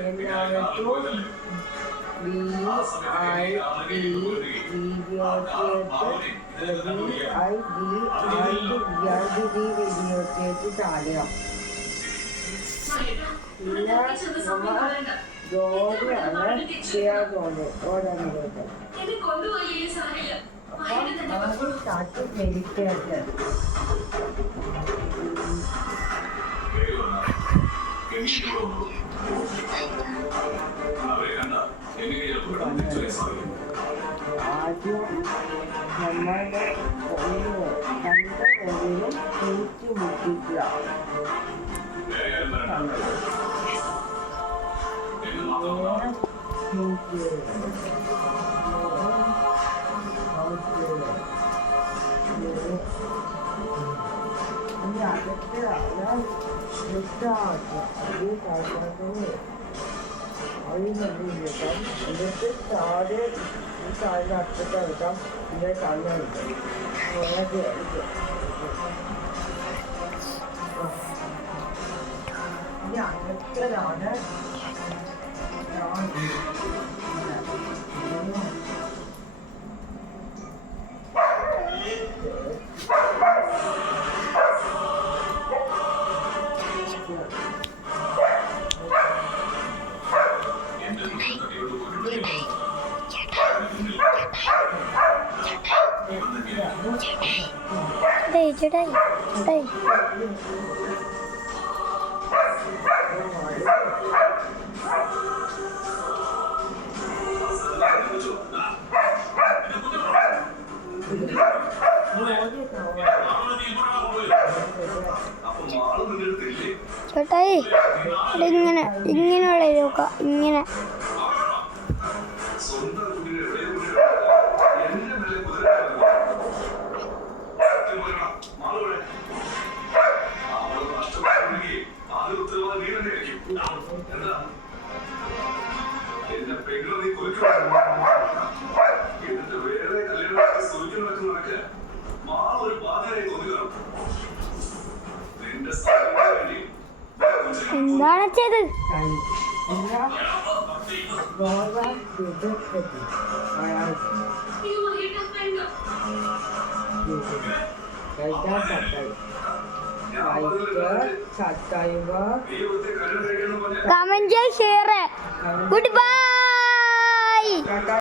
എല്ലായിടത്തും വീഡിയോത്തേക്ക് താഴെയോ പിന്നെ നമ്മൾ ജോലിയാണ് ചെയ്യാറുണ്ട് ഓരോന്നിലേക്ക്. അപ്പം ആദ്യം സ്റ്റാർട്ട് മെഡിറ്റേഷൻ. ആദ്യം നമ്മളുടെ രണ്ട് കയ്യിലും കൂട്ടിമുട്ടിക്കുക. ഇനി അകത്ത് അതിനൊക്കെ എന്നിട്ട് താഴെ ഈ താഴെ അറ്റത്ത് എടുക്കാം. പിന്നെ താഴെ എടുക്കാം. ഇനി അകത്തതാണ് ചേട്ടായി ചേട്ടായി ഇങ്ങനെ ഇങ്ങനെയുള്ള നോക്കാം. ഇങ്ങനെ എന്താണ് ചെയ്ത് കമന്റ് ഷെയർ ഗുഡ് ബൈ.